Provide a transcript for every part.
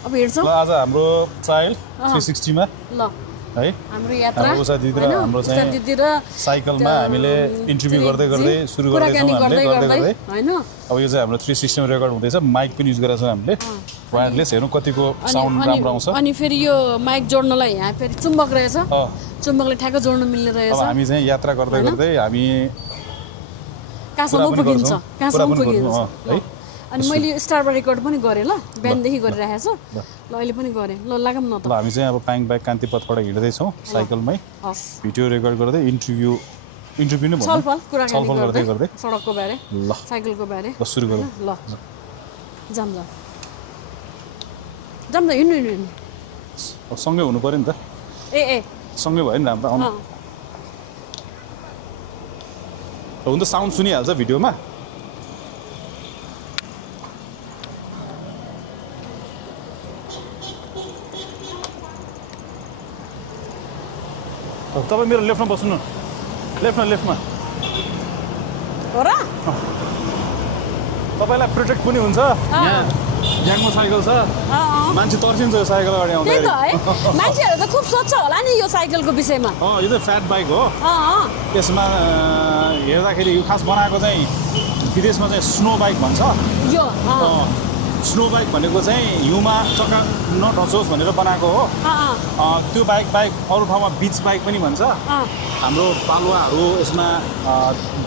अब हिँड्छौँ ल आज हाम्रो ट्रायल 360 मा ल है हाम्रो यात्रा हाम्रो उषा दिदी र हाम्रो चाहिँ दिदी र साइकलमा हामीले इन्टरभ्यु गर्दै सुरु गर्दैछौँ हामीले गर्दै हैन अब यो चाहिँ हाम्रो 360 मा रेकर्ड हुँदैछ माइक पनि युज गरेर छौँ हामीले वायरलेस हेर्नु कतिको साउन्ड राम्रो आउँछ अनि फेरि यो माइक जोड्नलाई यहाँ फेरि चुम्बक रहेछ चुम्बकले ठ्याक्क जोड्न मिल्ने रहेछ अब हामी चाहिँ यात्रा गर्दै हामी कहाँसम्म पुगिन्छ कहाँसम्म पुगिन्छ है अनि मैले स्टारमा रेकर्ड पनि गरेँ ल बिहानदेखि गरिरहेको छु ल अहिले पनि गरेँ ल लागौँ न त ल हामी चाहिँ अब पाङ बाइक कान्ति पथबाट हिँड्दैछौँ साइकलमै हस् भिडियो रेकर्ड गर्दै इन्टरभ्यु नै भन्नु छलफल कुराकानी गर्दै सडकको बारे ल साइकलको बारे ल सुरु गरौँ ल जाम हिँड्नु हिँड्नु अब सँगै हुनु पर्यो नि त ए सँगै भयो नि राम्रो आउनु हुन त साउन्ड सुनिहाल्छ भिडियोमा तपाईँ मेरो लेफ्टमा बस्नु लेफ्टमा हो र तपाईँलाई प्रोटेक्ट पनि हुन्छ यहाँ ग्याङमा साइकल छ मान्छे तर्सिन्छ यो साइकल अगाडि त्यही त आउँदाखेरि है मान्छेहरू त खुब सोध्छ होला नि यो साइकलको विषयमा यो चाहिँ फ्याट बाइक हो यसमा हेर्दाखेरि यो खास बनाएको चाहिँ विदेशमा चाहिँ स्नो बाइक भन्छ यो स्नो बाइक भनेको चाहिँ हिउँमा चक्का नढचोस् भनेर बनाएको हो त्यो बाइक अरू ठाउँमा बिच बाइक पनि भन्छ हाम्रो पालुवाहरू यसमा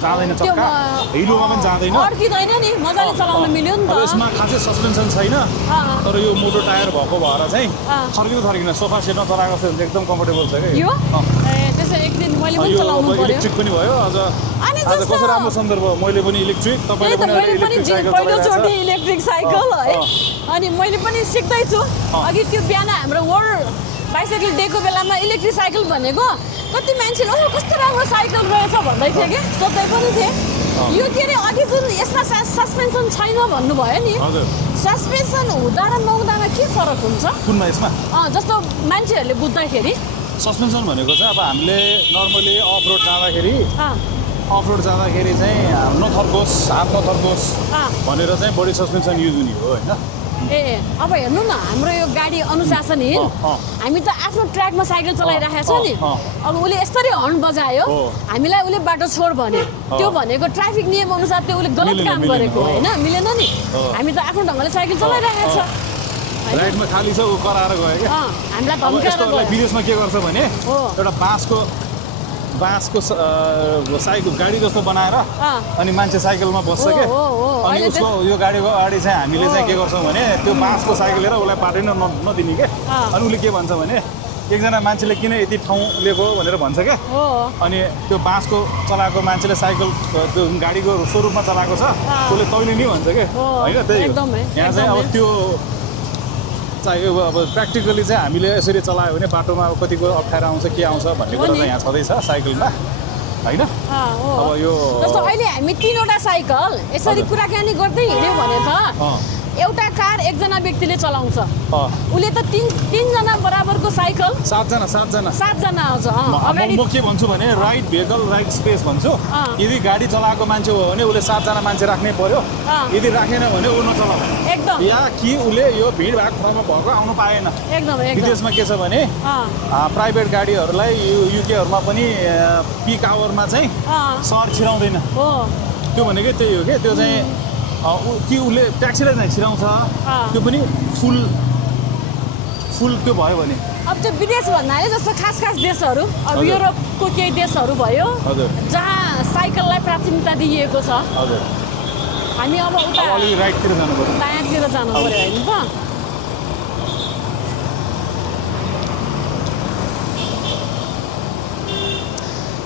जाँदैन चक्का हिलोमा पनि जाँदैन अड्किँदैन नि मजाले चलाउन मिल्यो नि त अब यसमा खासै सस्पेन्सन छैन तर यो मोटो टायर भएको भएर चाहिँ थर्किन सोफा सेटमा चलाएको छ भने एकदम कम्फर्टेबल छ क्या यो त्यसो एक दिन मैले पनि चलाउनु पर्यो इलेक्ट्रिक पनि भयो आज कस्तो राम्रो सन्दर्भ मैले पनि इलेक्ट्रिक तपाईँले पनि इलेक्ट्रिक साइकल पहिलोचोटि इलेक्ट्रिक साइकल है अनि मैले पनि सिक्दैछु अघि त्यो बिहान हाम्रो वर्ल्ड बाइसाइकल डेको बेलामा इलेक्ट्रिक साइकल भनेको कति मान्छेले कस्तो राम्रो साइकल रहेछ भन्दै थियो कि सोध्दै पनि थिएँ यो के अरे अघि जुन यसमा सस्पेन्सन छैन भन्नुभयो नि सस्पेन्सन हुँदा र नहुँदामा के फरक हुन्छ कुनमा यसमा जस्तो मान्छेहरूले बुझ्दाखेरि सस्पेन्सन भनेको चाहिँ अब हामीले नर्मली अफ रोड जाँदाखेरि चाहिँ नथर्कोस् हात नथर्कोस् भनेर चाहिँ बडी सस्पेन्सन युज हुने हो होइन अब हेर्नु न हाम्रो यो गाडी अनुशासनहीन हामी त आफ्नो ट्र्याकमा साइकल चलाइरहेको छ नि अब उसले यसरी हर्न बजायो हामीलाई उसले बाटो छोड भन्यो त्यो भनेको ट्राफिक नियम अनुसार त्यो उसले गलत काम गरेको होइन मिलेन नि हामी त आफ्नो ढङ्गले साइकल चलाइरहेको छ राइडमा खाली छ ऊ कराएर गयो क्या हामीलाई धम्काएर गयो विदेशमा के गर्छ भने एउटा बाँसको साइकल गाडी जस्तो बनाएर अनि मान्छे साइकलमा बस्छ क्या अनि उसको यो गाडीको अगाडि चाहिँ हामीले चाहिँ के गर्छौँ भने त्यो बाँसको साइकल लिएर उसलाई पार्टिन नदिने क्या अनि उसले के भन्छ भने एकजना मान्छेले किन यति ठाउँ लिएको भनेर भन्छ क्या अनि त्यो बाँसको चलाएको मान्छेले साइकल त्यो गाडीको स्वरूपमा चलाएको छ उसले तैँले नि भन्छ क्या होइन त्यही यहाँ चाहिँ अब त्यो चाहियो अब प्र्याक्टिकली चाहिँ हामीले यसरी चलायो भने बाटोमा अब कतिको अप्ठ्यारो आउँछ के आउँछ भन्ने कुरा चाहिँ यहाँ छँदैछ साइकलमा होइन अब यो जस्तो अहिले हामी 3वटा साइकल यसरी कुराकानी गर्दै हिँड्यो भने त एउटा कार एकजना व्यक्तिले चलाउँछ उसले त तीनजना बराबरको साइकल सातजना आउँछ म के भन्छु भने राइट भेहिकल राइट स्पेस भन्छु यदि गाडी चलाएको मान्छे हो भने उसले 7जना मान्छे राख्नै पर्यो यदि राखेन भने ऊ नचलाऊ एकदम या कि उसले यो भिड भएको ठाउँमा भएको आउनु पाएन विदेशमा के छ भने प्राइभेट गाडीहरूलाई युकेहरूमा पनि पिक आवरमा चाहिँ सहर छिराउँदैन त्यो भनेकै त्यही हो क्या त्यो चाहिँ कि उसले ट्याक्सीलाई चाहिँ छिराउँछ त्यो पनि फुल त्यो भयो भने अब त्यो विदेश भन्नाले जस्तो खास देशहरू अब युरोपको केही देशहरू भयो जहाँ साइकललाई प्राथमिकता दिइएको छ हामी अब उता राइटतिर जानु पर्यो दायाँतिर जानु पर्यो होइन त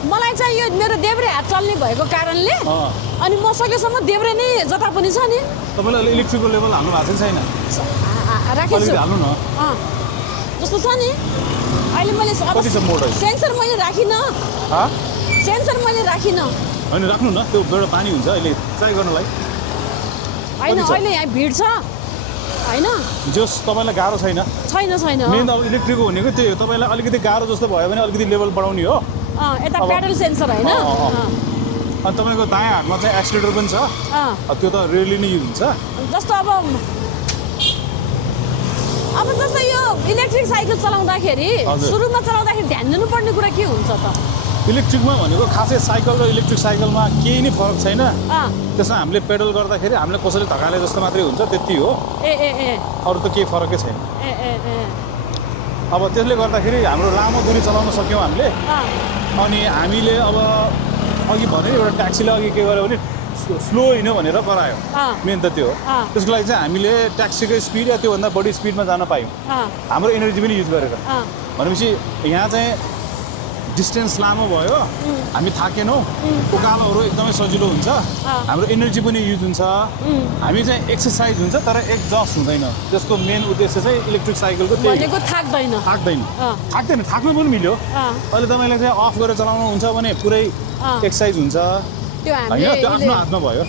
मलाई चाहिँ यो मेरो देब्रे हात चल्ने भएको कारणले अनि म सकेसम्म देब्रे नै जता पनि छ नि तपाईँले इलेक्ट्रिकको लेभल हाल्नु भएको छैन राखेछु हाल्नु न जस्तो छ नि अहिले मैले सेन्सर मैले राखिनँ होइन राख्नु न त्यो एउटा पानी हुन्छ अहिले ट्राई गर्नलाई होइन अहिले यहाँ भिड छ होइन जस तपाईँलाई गाह्रो छैन मेन अब इलेक्ट्रिकको भनेको त्यही हो तपाईँलाई अलिकति गाह्रो जस्तो भयो भने अलिकति लेभल बढाउने हो यता प्याडल सेन्सर होइन अनि तपाईँको दायाँ हातमा चाहिँ एक्सिलेटर पनि छ त्यो त रेयरली नै युज हुन्छ जस्तो अब अब जस्तै यो इलेक्ट्रिक साइकल चलाउँदाखेरि सुरुमा चलाउँदाखेरि ध्यान दिनुपर्ने कुरा के हुन्छ त? इलेक्ट्रिकमा भनेको खासै साइकल र इलेक्ट्रिक साइकलमा केही नै फरक छैन। त्यसमा हामीले पेडल गर्दाखेरि हामीले कसैले धकाले जस्तो मात्रै हुन्छ, त्यति हो। अरू त केही फरकै छैन। अब त्यसले गर्दाखेरि हाम्रो लामो दूरी चलाउन सक्यौँ हामीले। अनि हामीले अब अघि भने एउटा ट्याक्सीले अघि के गर्यो भने स्लो हिँड्यो भनेर करायो, मेन त त्यो हो। त्यसको लागि चाहिँ हामीले ट्याक्सीको स्पिड या त्योभन्दा बढी स्पिडमा जान पायौँ, हाम्रो एनर्जी पनि युज गरेर। भनेपछि यहाँ चाहिँ डिस्टेन्स लामो भयो, हामी थाकेनौँ, उकालोहरू एकदमै सजिलो हुन्छ, हाम्रो एनर्जी पनि युज हुन्छ, हामी चाहिँ एक्सर्साइज हुन्छ तर एक्जस्ट हुँदैन। त्यसको मेन उद्देश्य चाहिँ इलेक्ट्रिक साइकलको त्यही हो। थाक्दैन, थाक्नु पनि मिल्यो। अहिले तपाईँले चाहिँ अफ गरेर चलाउनु हुन्छ भने पुरै एक्सर्साइज हुन्छ होइन, त्यो आफ्नो हातमा भयो।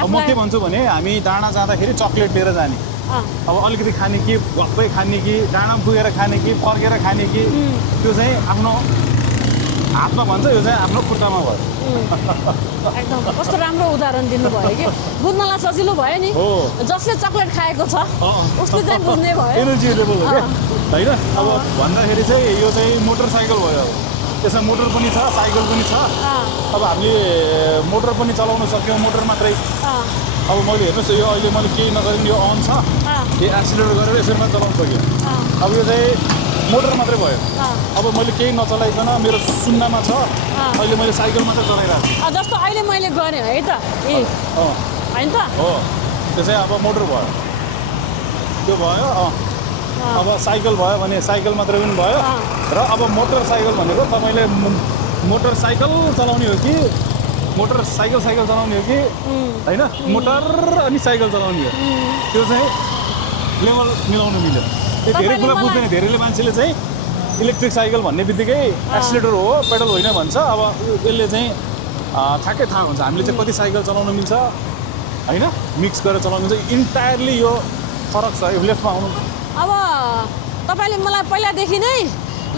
अब म के भन्छु भने हामी डाँडा जाँदाखेरि चक्लेट लिएर जाने, अब अलिकति खाने कि भक्कै खाने कि डाँडा पुगेर खाने कि फर्केर खाने कि, त्यो चाहिँ आफ्नो हातमा भन्छ, यो चाहिँ आफ्नो खुट्टामा भयो। एकदम कस्तो राम्रो उदाहरण दिनुभयो कि बुझ्नलाई सजिलो भयो नि। जसले चक्लेट खाएको छ उसले चाहिँ बुझ्ने भयो। एनर्जी लेभल हो क्या होइन। अब भन्दाखेरि चाहिँ यो चाहिँ मोटरसाइकल भयो, त्यसमा मोटर पनि छ, साइकल पनि छ। अब हामीले मोटर पनि चलाउन सक्यौँ, मोटर मात्रै। अब मैले हेर्नुहोस् यो अहिले मैले केही नगरिकन यो अन छ, यो एक्सिलेटर गरेर यसरी मात्रै चलाउन सक्यो। अब यो चाहिँ मोटर मात्रै भयो। अब मैले केही नचलाइकन मेरो सुन्नामा छ, अहिले मैले साइकल मात्रै चलाइरहेको छु। जस्तो अहिले मैले गरेँ है त, होइन त हो, त्यो चाहिँ अब मोटर भयो, त्यो भयो। अब साइकल भयो भने साइकल मात्रै पनि भयो। र अब मोटरसाइकल भनेको तपाईँले मोटरसाइकल चलाउने हो कि मोटरसाइकल चलाउने हो कि होइन, मोटर अनि साइकल चलाउने हो, त्यो चाहिँ लेभल मिलाउनु मिल्यो। त्यो धेरै कुरा बुझ्दैन, धेरैले मान्छेले चाहिँ इलेक्ट्रिक साइकल भन्ने बित्तिकै एक्सिलेटर हो पेडल होइन भन्छ। अब यसले चाहिँ ठ्याक्कै थाहा हुन्छ हामीले चाहिँ कति साइकल चलाउनु मिल्छ होइन, मिक्स गरेर चलाउनु मिल्छ। इन्टायरली यो फरक छ। यो लेफ्टमा आउनु। अब तपाईँले मलाई पहिलादेखि नै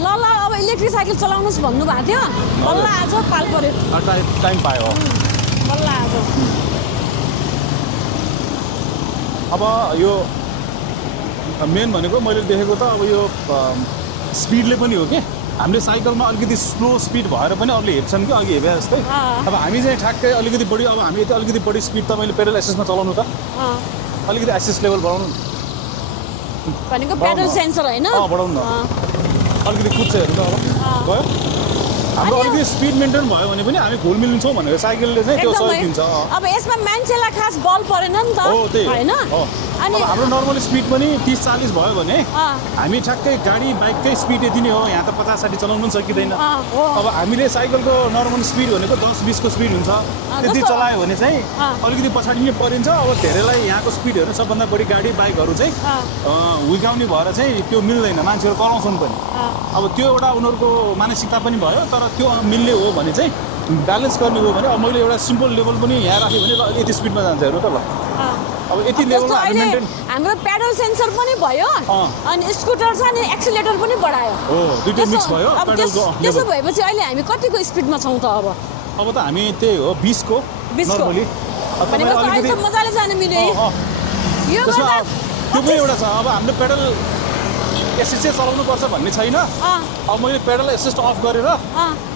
ल अब इलेक्ट्रिक साइकल चलाउनुहोस् भन्नुभएको थियो, बल्ल आज पाल पऱ्यो, टाइम पायो बल्ल आज। अब यो मेन भनेको मैले देखेको त अब यो स्पिडले पनि हो कि हामीले साइकलमा अलिकति स्लो स्पिड भएर पनि अरूले हेप्छन् कि अघि हेपे जस्तै। अब हामी चाहिँ ठ्याक्कै अलिकति बढी, अब हामी यति अलिकति बढी स्पिड तपाईँले पेडल एसेसमा चलाउनु त, अलिकति एसेस लेभल बढाउनु भनेको पेडल सेन्सर होइन, बढाउनु न, अलिकति कुद्छ हेर्नु त। अब गयो हाम्रो अलिकति स्पिड मेन्टेन भयो भने पनि हामी घुल मिल्छौँ भनेको साइकलले चाहिँ त्यो सहयोग दिन्छ। अब यसमा मान्छेलाई खास बल परेन नि त होइन। अनि हाम्रो नर्मल स्पिड पनि 30-40 भयो भने हामी ठ्याक्कै गाडी बाइककै स्पिड यति नै हो, यहाँ त 50-60 चलाउनु पनि सकिँदैन। अब हामीले साइकलको नर्मल स्पिड भनेको 10-20 को स्पिड हुन्छ, त्यति चलायो भने चाहिँ अलिकति पछाडि नै परिन्छ। अब धेरैलाई यहाँको स्पिडहरू सबभन्दा बढी गाडी बाइकहरू चाहिँ हुर्काउने भएर चाहिँ त्यो मिल्दैन, मान्छेहरू कराउँछन् पनि। अब त्यो एउटा उनीहरूको मानसिकता पनि भयो, तर त्यो मिल्ने हो भने चाहिँ ब्यालेन्स गर्ने हो भने अब मैले एउटा सिम्पल लेभल पनि यहाँ राखेँ भने यति स्पिडमा जान्छ हेर्नु त। ल अब यति लेभलमा हाम्रो पेडल सेन्सर पनि भयो अनि स्कुटर छ नि एक्सिलेटर पनि बढायो, हो दुईटै मिक्स भयो। त्यसो भएपछि अहिले हामी कतिको स्पिडमा छौँ त? अब त हामी त्यही हो 20 को नर्मली। भनेको अहिले त मजाले जान मिल्यो। यो त्यो पनि एउटा छ। अब हामीले पेडल एसिस्ट चलाउनु पर्छ भन्ने छैन। अब मैले पेडल एसिस्ट अफ गरेर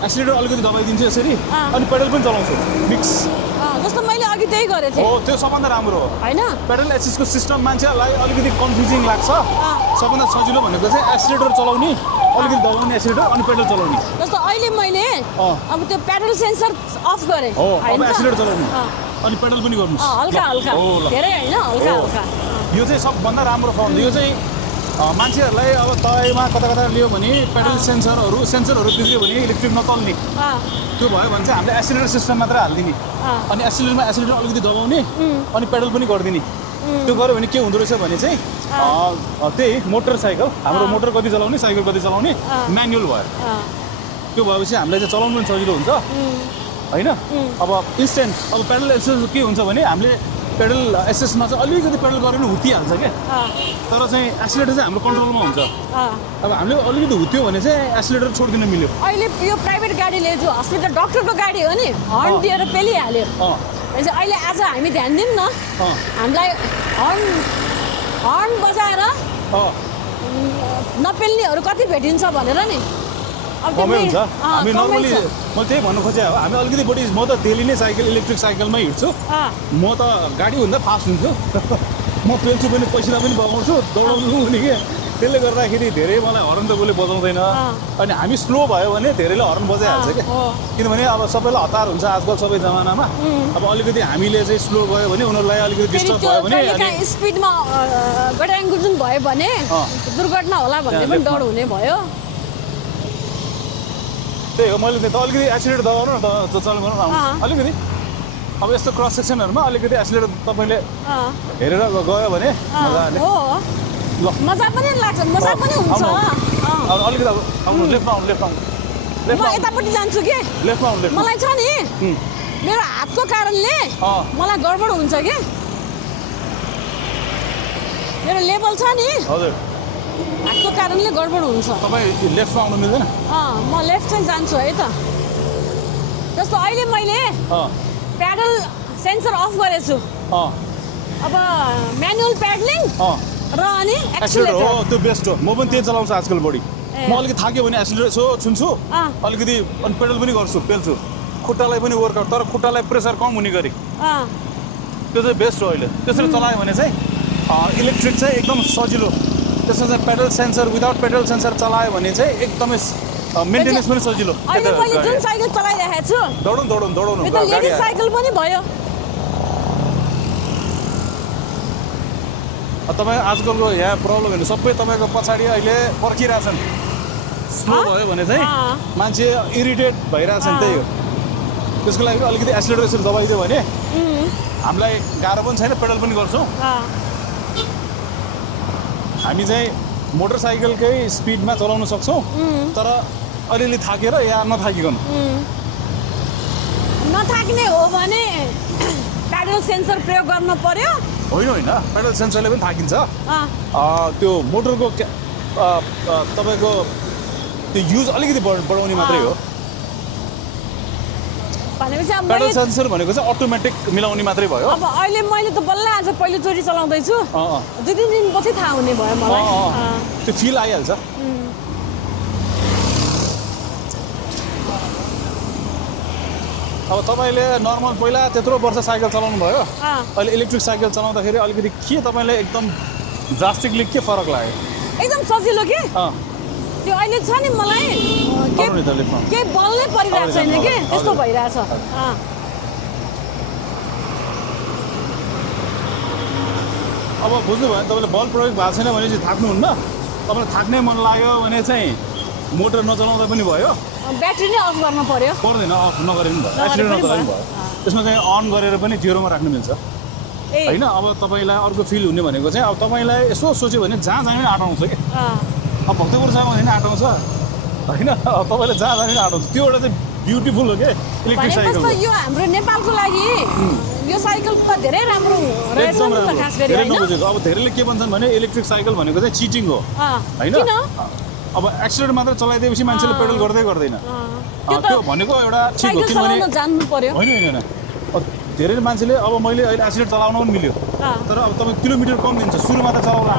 एक्सिलेटर अलिकति दबाइदिन्छु यसरी, अनि पेडल पनि चलाउँछु मिक्स। जस्तो मैले अघि त्यही गरेँ थिएँ। हो त्यो सबभन्दा राम्रो हो हैन। पेडल एसिस्टको सिस्टम मान्छेलाई अलिकति कन्फ्युजिङ लाग्छ। सबभन्दा सजिलो भनेको चाहिँ एक्सिलेटर चलाउने, अलिकति दबाउने एक्सिलेटर अनि पेडल चलाउने। जस्तो अहिले मैले अब त्यो पेडल सेन्सर अफ गरेँ अब एक्सिलेटर चलाउने अनि पेडल पनि गर्नु हल्का हल्का, धेरै हैन, हल्का हल्का। यो चाहिँ सबभन्दा राम्रो फर्म। यो चाहिँ मान्छेहरूलाई अब तयमा कता कता लियो भने पेडल सेन्सरहरू बिग्रियो भने इलेक्ट्रिक नचल्ने, त्यो भयो भने चाहिँ हामीले एक्सिलेटर सिस्टम मात्र हालिदिने अनि एक्सिलेटर अलिकति दबाउने अनि पेडल पनि गरिदिने। त्यो गर्यो भने के हुँदो रहेछ भने चाहिँ त्यही मोटरसाइकल हाम्रो मोटर कति चलाउने साइकल कति चलाउने म्यानुअल भयो। त्यो भएपछि हामीलाई चाहिँ चलाउनु पनि सजिलो हुन्छ होइन। अब इन्स्टेन्ट अब पेडल एक्सिलेटर के हुन्छ भने हामीले पेडल एसेसमा चाहिँ अलिकति पेडल गऱ्यो भने हुत्तिहाल्छ क्या, तर चाहिँ एक्सिलेटर चाहिँ हाम्रो कन्ट्रोलमा हुन्छ। अब हामीले अलिकति हुत्यो भने चाहिँ एक्सिलेटर छोडिदिन मिल्यो। अहिले यो प्राइभेट गाडीले जो हस्पिटल डक्टरको गाडी हो नि हर्न दिएर पेलिहाल्यो। अहिले आज हामी ध्यान दिउँ न, हामीलाई हर्न बजाएर नपेल्नेहरू कति भेटिन्छ भनेर नि अब कमै हुन्छ हामी कमै नर्मली छ। म त्यही भन्नु खोजेँ हो हामी अलिकति बढी म त डेली नै साइकल इलेक्ट्रिक साइकलमै हिँड्छु म त गाडीभन्दा फास्ट हुन्छु म पेल्छु पनि पैसा पनि बगाउँछु दौडाउनु पनि के त्यसले गर्दाखेरि धेरै मलाई हर्न त कसले बजाउँदैन अनि हामी स्लो भयो भने धेरैले हर्न बजाइहाल्छ क्या किनभने अब सबैलाई हतार हुन्छ आजकल सबै जमानामा अब अलिकति हामीले चाहिँ स्लो गयो भने उनीहरूलाई अलिकति डिस्टर्ब भयो भने कहिलेकाहीँ स्पिडमा गडाङगुजुङ भयो भने दुर्घटना होला भन्ने पनि डर हुने भयो। त्यही हो मैले त अलिकति एक्सिलेटर दबाउनु न त चलाउनु गर्नु आउँछ अलिकति अब यस्तो क्रस सेक्सनहरूमा अलिकति एक्सिलेटर तपाईँले हेरेर गयो भने मजाले ल मजा पनि लाग्छ मजा पनि हुन्छ। अब अलिकति अब आउनु लेफ्टमा आउनु लेफ्टमा आउनु म लेफ्टमा यतापट्टि जान्छु कि लेफ्टमा आउनु लेफ्टमा मलाई छ नि मेरो हातको कारणले मलाई गडबड हुन्छ कि मेरो लेभल छ नि हजुर हातको कारणले गडबड हुन्छ। तपाईँ लेफ्टमा आउनु मिल्दैन म लेफ्ट चाहिँ जान्छु है त। जस्तो अहिले मैले प्याडल सेन्सर अफ गरेछु अब म्यानुअल प्याडलिङ र अनि एक्सिलेटर एक्सिलेटर हो त्यो बेस्ट हो म पनि त्यही चलाउँछु आजकल बढी म अलिकति थाक्यो भने एक्सिलेटर यसो छुन्छु अलिकति अनि पेडल पनि गर्छु पेल्छु खुट्टालाई पनि वर्कआउट तर खुट्टालाई प्रेसर कम हुने गरी त्यो चाहिँ बेस्ट हो अहिले त्यसरी चलायो भने चाहिँ इलेक्ट्रिक चाहिँ एकदम सजिलो त्यसमा चाहिँ pedal sensor without pedal sensor चलायो भने चाहिँ एकदमै मेन्टेनेन्स पनि सजिलो अहिले मैले जुन साइकल चलाइरहेको छु दौडौँ दौडौँ दौडौँ यो त लेडिज साइकल पनि भयो। तपाईँ आजकलको यहाँ प्रब्लम हेर्नु सबै तपाईँको पछाडि अहिले पर्खिरहेछन् स्लो भयो भने चाहिँ मान्छे इरिटेट भइरहेछन् त्यही हो त्यसको लागि अलिकति एक्सिलेटर यसरी दबाइदियो भने हामीलाई गाह्रो पनि छैन पेडल पनि गर्छौँ हामी चाहिँ मोटरसाइकलकै स्पिडमा चलाउन सक्छौँ तर अलिअलि थाकेर या नथाकिकन नथाक्ने हो भने प्याडल सेन्सर प्रयोग गर्न पर्यो होइन होइन पेडल सेन्सरले पनि थाकिन्छ त्यो मोटरको तपाईँको त्यो युज अलिकति बढाउने मात्रै हो भनेपछि अब पेडल सेन्सर भनेको चाहिँ अटोमेटिक मिलाउने मात्रै भयो अब अहिले मैले त बल्ल आज पहिलोचोटि चलाउँदैछु 2-3 दिनपछि थाहा हुने भयो मलाई त्यो फिल आइहाल्छ अब तपाईँले नर्मल पहिला त्यत्रो वर्ष साइकल चलाउनु भयो अहिले इलेक्ट्रिक साइकल चलाउँदाखेरि अलिकति के तपाईँलाई एकदम ड्रास्टिकली के फरक लाग्यो एकदम सजिलो के त्यो अहिले छ नि मलाई केही बल नै परिरहेको छैन कि त्यस्तो भइरहेछ अब बुझ्नुभयो तपाईँले बल प्रयोग भएको छैन भने चाहिँ थाक्नुहुन्न तपाईँलाई थाक्नै मन लाग्यो भने चाहिँ मोटर नचलाउँदा पनि भयो ब्याट्री नै अफ गर्न पर्यो पर्दैन अफ नगरे पनि भयो एक्सिडेन्ट नगरे पनि भयो त्यसमा चाहिँ अन गरेर पनि जेरोमा राख्नु मिल्छ होइन अब तपाईँलाई अर्को फिल हुने भनेको चाहिँ अब तपाईँलाई यसो सोच्यो भने जहाँ जाने पनि आँटाउँछ कि अब भक्तपुर जानु भने आँटाउँछ होइन तपाईँले जहाँ जाने पनि आँटाउँछ त्यो एउटा चाहिँ ब्युटिफुल हो क्या इलेक्ट्रिक साइकल यो हाम्रो नेपालको लागि यो साइकल त धेरै राम्रो रहेछ नि त खास गरी हैन अब धेरैले के भन्छन् भने इलेक्ट्रिक साइकल भनेको चाहिँ चिटिङ हो हैन अब एक्सिलेटर मात्र चलाइदिएपछि मान्छेले पेडल गर्दै गर्दैन त्यो भनेको एउटा ठिक हो किनभने जान्नु पर्यो होइन होइन धेरै मान्छेले अब मैले अहिले एक्सिलेटर चलाउन पनि मिल्यो तर अब तपाईँ किलोमिटर कम दिन्छ सुरुमा त चलाउला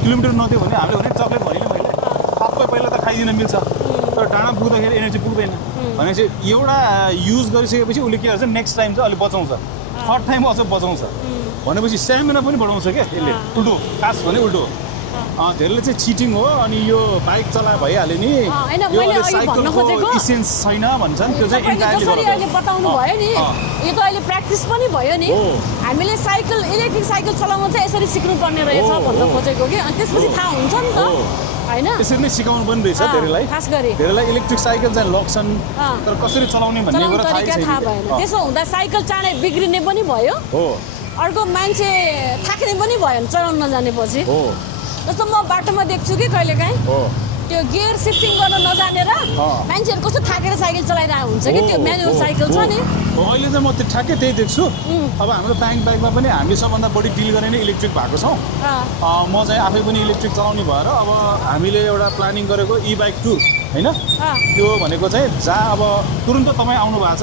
किलोमिटर नदियो भने हामीले भने चक्लेट भनिले मैले सबै पहिला त खाइदिन मिल्छ तर डाँडा पुग्दाखेरि एनर्जी पुग्दैन भनेपछि एउटा युज गरिसकेपछि उसले के गर्छ नेक्स्ट टाइम चाहिँ अलिक बचाउँछ थर्ड टाइम अझ बचाउँछ भनेपछि स्ट्यामिना पनि बढाउँछ क्या यसले उल्टो खास भने उल्टो धेरैले चाहिँ चिटिङ हो अनि यो बाइक चलाए भइहाल्यो नि यो साइकलको इसेन्स छैन भन्छन् त्यो चाहिँ जसरी अहिले बताउनु भयो नि यो त अहिले प्र्याक्टिस पनि भयो नि हामीले साइकल इलेक्ट्रिक साइकल चलाउन चाहिँ यसरी सिक्नु पर्ने रहेछ भन्न खोजेको कि अनि त्यसपछि थाहा हुन्छ नि त हैन यसरी नै सिकाउनु पनि रहेछ धेरैलाई खास गरी धेरैलाई इलेक्ट्रिक साइकल चाहिँ लग्छन् तर कसरी चलाउने भन्ने कुरा थाहा भएन त्यसो हुँदा साइकल चाँडै बिग्रिने पनि भयो अर्को मान्छे थाक्ने पनि भयो चलाउन नजानेपछि जस्तो म बाटोमा देख्छु कि कहिलेकाहीँ त्यो गियर सिफ्टिङ गर्न नजानेर मान्छेहरू कस्तो थाकेर साइकल चलाइरहेको हुन्छ कि त्यो म्यानुअल साइकल छ नि अहिले चाहिँ म त्यो ठ्याक्कै त्यही देख्छु अब हाम्रो बाइकमा पनि हामी सबभन्दा बढी डिल गर्ने नै इलेक्ट्रिक भएको छौँ म चाहिँ आफै पनि इलेक्ट्रिक चलाउने भएर अब हामीले एउटा प्लानिङ गरेको ई बाइक टुर होइन त्यो भनेको चाहिँ जहाँ अब तुरुन्त तपाईँ आउनु भएको छ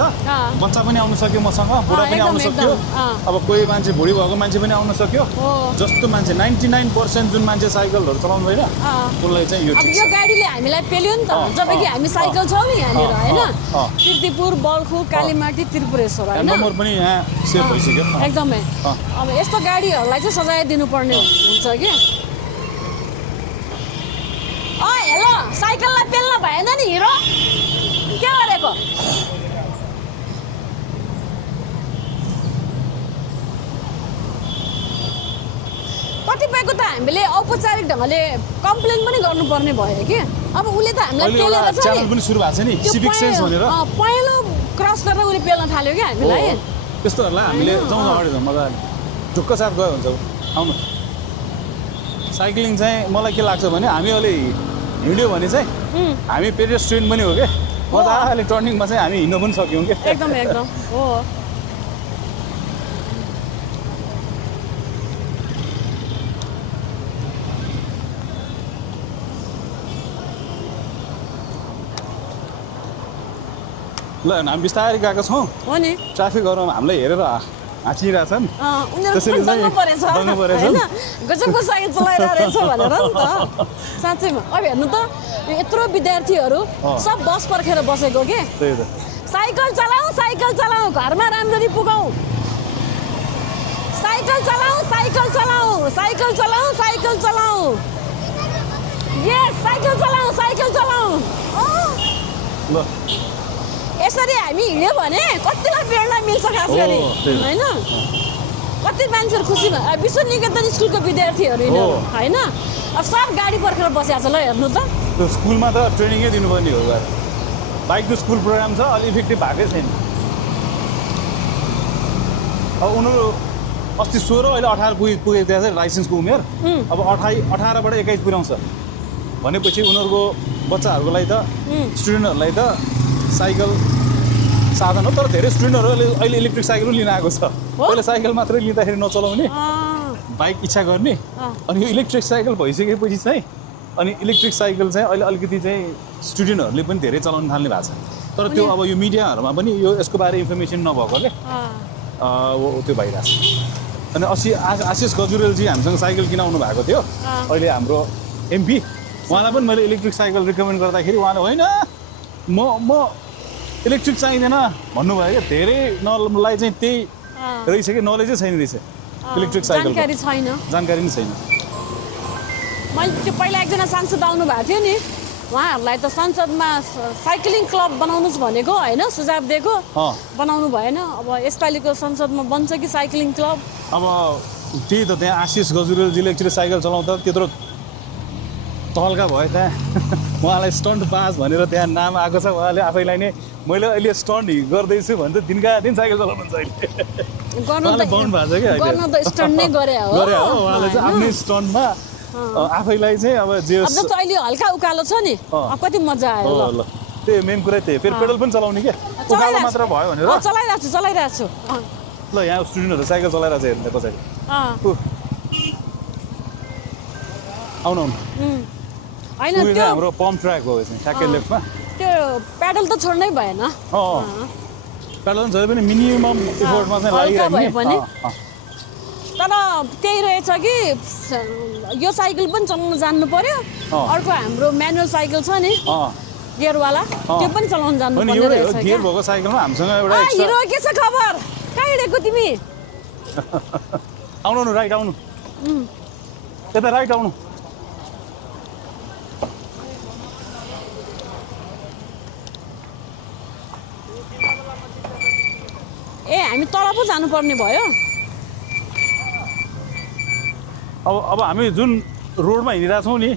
बच्चा पनि आउनु सक्यो मसँग बुढा पनि आउनु सक्यो अब कोही मान्छे बुढी भएको मान्छे पनि आउनु सक्यो जस्तो मान्छे 99% जुन मान्छे साइकलहरू चलाउँदैन उसलाई चाहिँ यो गाडीले हामीलाई पेल्यो नि त जब कि हामी साइकल छौँ नि यहाँनिर होइन कीर्तिपुर बल्खु कालीमाटी त्रिपुरेश्वर होइन नम्बर पनि यहाँ सेभ भइसक्यो एकदमै अब यस्तो गाडीहरूलाई चाहिँ सजाय दिनुपर्ने हुन्छ कि हेलो साइकललाई पेल्न भएन नि हिरो के गरेको कतिपयको त हामीले औपचारिक ढङ्गले कम्प्लेन पनि गर्नुपर्ने भयो कि अब उसले त हामीलाई पेलेर छ च्यानल पनि सुरु भएको छ नि सिभिक सेन्स भनेर पहिलो क्रस गरेर उसले पेल्न थाल्यो कि हामीलाई त्यस्तोहरूलाई हामीले जाउँ अगाडि जाउँ मजाले ढुक्क साथ गयो हुन्छ आउनु साइक्लिङ चाहिँ मलाई के लाग्छ भने हामी अलि हिँड्यो भने चाहिँ हामी पेडेस्ट्रियन पनि हो क्या मजाले टर्निङमा चाहिँ हामी हिँड्न पनि सक्यौँ क्या एकदम एकदम हो ल हामी बिस्तारै गएको छौँ हो नि ट्राफिकहरू हामीलाई हेरेर हाँसिरहेछन् उनीहरू दङ्ग परेछ होइन गजबको साइकल चलाइरहेको रहेछ भनेर नि त साँच्चैमा अब हेर्नु त यत्रो विद्यार्थीहरू सब बस पर्खेर बसेको के साइकल चलाऊ घरमा राम्ररी पुगाऊ साइकल चलाऊ यसरी हामी हिँड्यो भने कतिलाई प्रेरणा मिल्छ खास गरी होइन कति मान्छेहरू खुसी भयो विश्व निकेतन स्कुलको विद्यार्थीहरू यिनीहरू होइन अब सब गाडी पर्खेर बसिरहेको छ ल हेर्नु त स्कुलमा त ट्रेनिङै दिनुपर्ने हो बाइक टु स्कुल प्रोग्राम छ अलि इफेक्टिभ भएकै छैन अब उनीहरू अस्ति 16 अहिले 18 पुगेको त्यहाँ चाहिँ लाइसेन्सको उमेर अब 18बाट 21 पुर्याउँछ भनेपछि उनीहरूको बच्चाहरूको लागि त स्टुडेन्टहरूलाई त साइकल साधन हो तर धेरै स्टुडेन्टहरू अहिले इलेक्ट्रिक साइकल लिन आएको छ पहिले साइकल मात्रै लिँदाखेरि नचलाउने बाइक इच्छा गर्ने अनि यो इलेक्ट्रिक साइकल भइसकेपछि चाहिँ अनि इलेक्ट्रिक साइकल चाहिँ अहिले अलिकति चाहिँ स्टुडेन्टहरूले पनि धेरै चलाउन थाल्ने भएको छ तर त्यो अब यो मिडियाहरूमा पनि यो यसको बारे इन्फर्मेसन नभएको क्या त्यो भइरहेछ अनि आशिष गजुरेलजी हामीसँग साइकल किन आउनु भएको थियो अहिले हाम्रो एमपी उहाँलाई पनि मैले इलेक्ट्रिक साइकल रिकमेन्ड गर्दाखेरि उहाँले होइन म इलेक्ट्रिक चाहिँदैन भन्नुभयो क्या धेरै नलाई चाहिँ त्यही रहेछ कि नलेजै छैन रहेछ इलेक्ट्रिक साइकल जानकारी नै छैन मैले त्यो पहिला एकजना सांसद आउनु भएको थियो नि उहाँहरूलाई त संसदमा साइक्लिङ क्लब बनाउनुहोस् भनेको होइन सुझाव दिएको बनाउनु भएन अब यसपालिको संसदमा बन्छ कि साइक्लिङ क्लब अब त्यही त त्यहाँ आशिष गजुरेलजीले एकचोटि साइकल चलाउँदा त्यत्रो तहल्का भयो त्यहाँ उहाँलाई स्टन्ट पास भनेर त्यहाँ नाम आएको छ उहाँले आफैलाई नै मैले अहिले स्टन्ट गर्दैछु भने त दिनका दिन साइकल चलाउनुहुन्छ अहिले बाउन्ड भएको छ क्या उहाँले चाहिँ आफ्नै स्टन्टमा आफैलाई चाहिँ अब जे जस्तो अहिले हल्का उकालो छ नि कति मजा आयो ल त्यही मेन कुरा त्यही फेरि पेडल पनि चलाउने क्या उकालो मात्र भयो भनेर चलाइरहेको छु ल यहाँ स्टुडेन्टहरू साइकल चलाइरहेको छ हेर्नु पछाडि आउनु होइन त्यो हाम्रो पम्प ट्र्याक हो ठ्याक्कै लेफ्टमा त्यो पेडल त छोड्नै भएन पेडल छोडे पनि मिनिमम इफोर्टमा चाहिँ लागिरहेको तर त्यही रहेछ कि यो साइकल पनि चलाउन जान्नु पर्यो अर्को हाम्रो म्यानुअल साइकल छ नि गियरवाला त्यो पनि चलाउन जान्नु पर्ने रहेछ गियर भएको साइकलमा हामीसँग एउटा हिरो के छ खबर कहाँ हिँडेको तिमी आउनु राइट आउनु यता राइट आउनु हामी तल पो जानुपर्ने भयो अब हामी जुन रोडमा हिँडिरहेछौँ नि